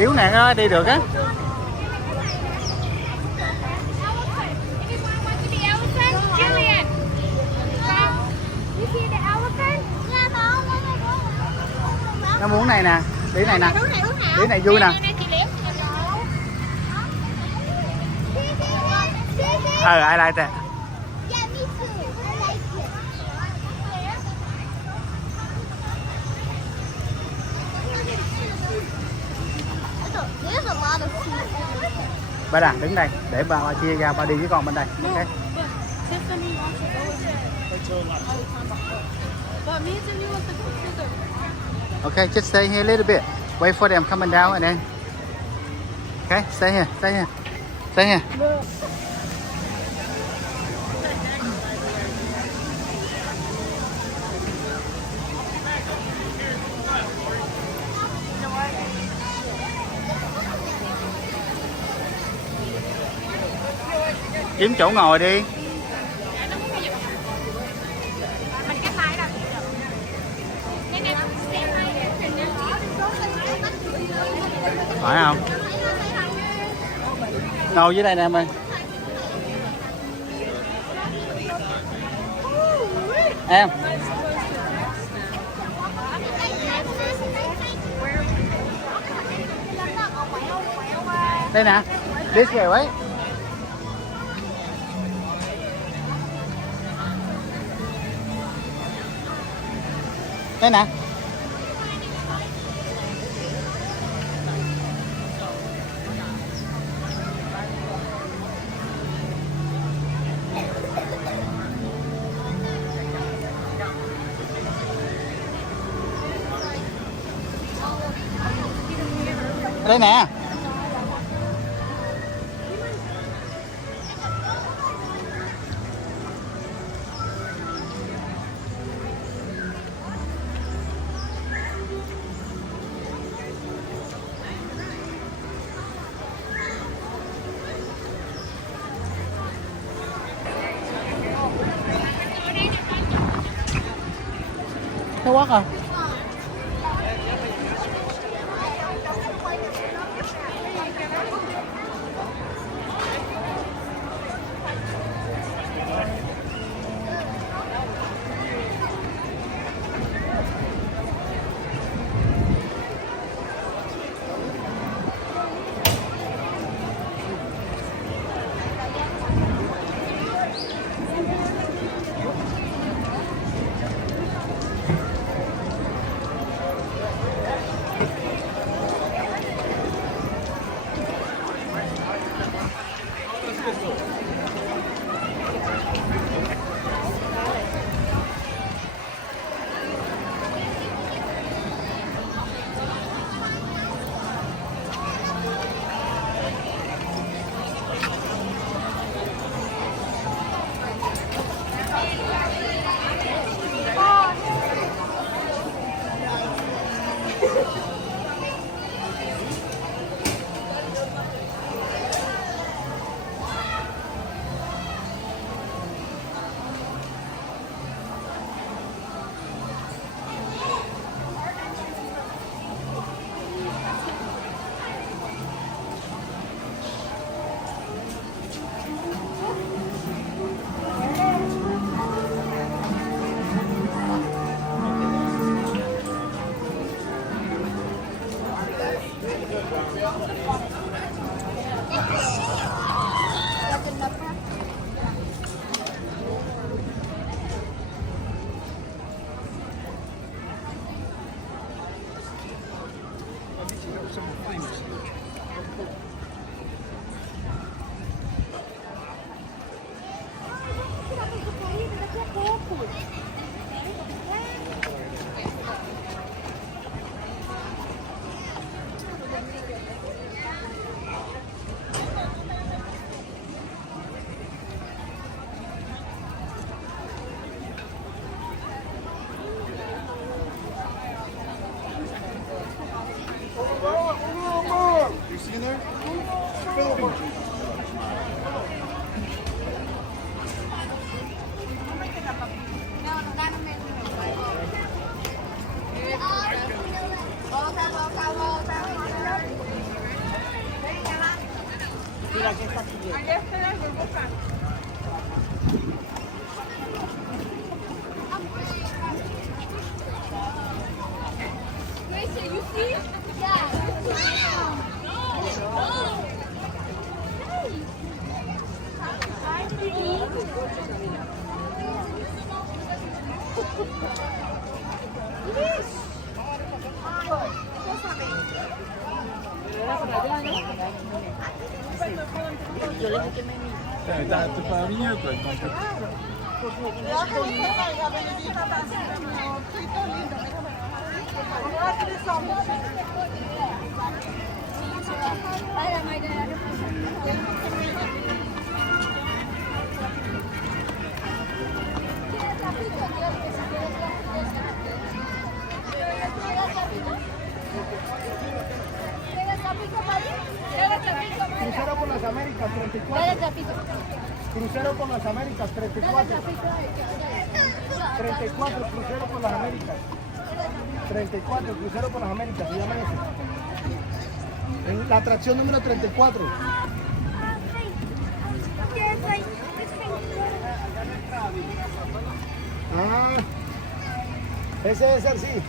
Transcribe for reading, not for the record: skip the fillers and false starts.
yếu nè, nó đi được á. Nó muốn này nè, đi này nè, đi này vui nè. I like that. Ba đàn đứng đây để ba chia ra, ba đi với con bên đây. Ok. Okay, just stay here a little bit. Wait for them coming down and then. Okay, stay here, stay here, stay here. Kiếm chỗ ngồi đi. Phải không? Ngồi dưới đây nè em ơi. Em. Đây nè. This way ấy. Đây nè. Đây nè. Nó quất rồi. Yo le dije que me mire. Está tu familia, pues, entonces. Crucero por las Américas, 34. Crucero por las Américas, 34. 34, crucero por las Américas. 34, crucero por las Américas, se llama eso. En la atracción número 34. Ah, ese es el sí.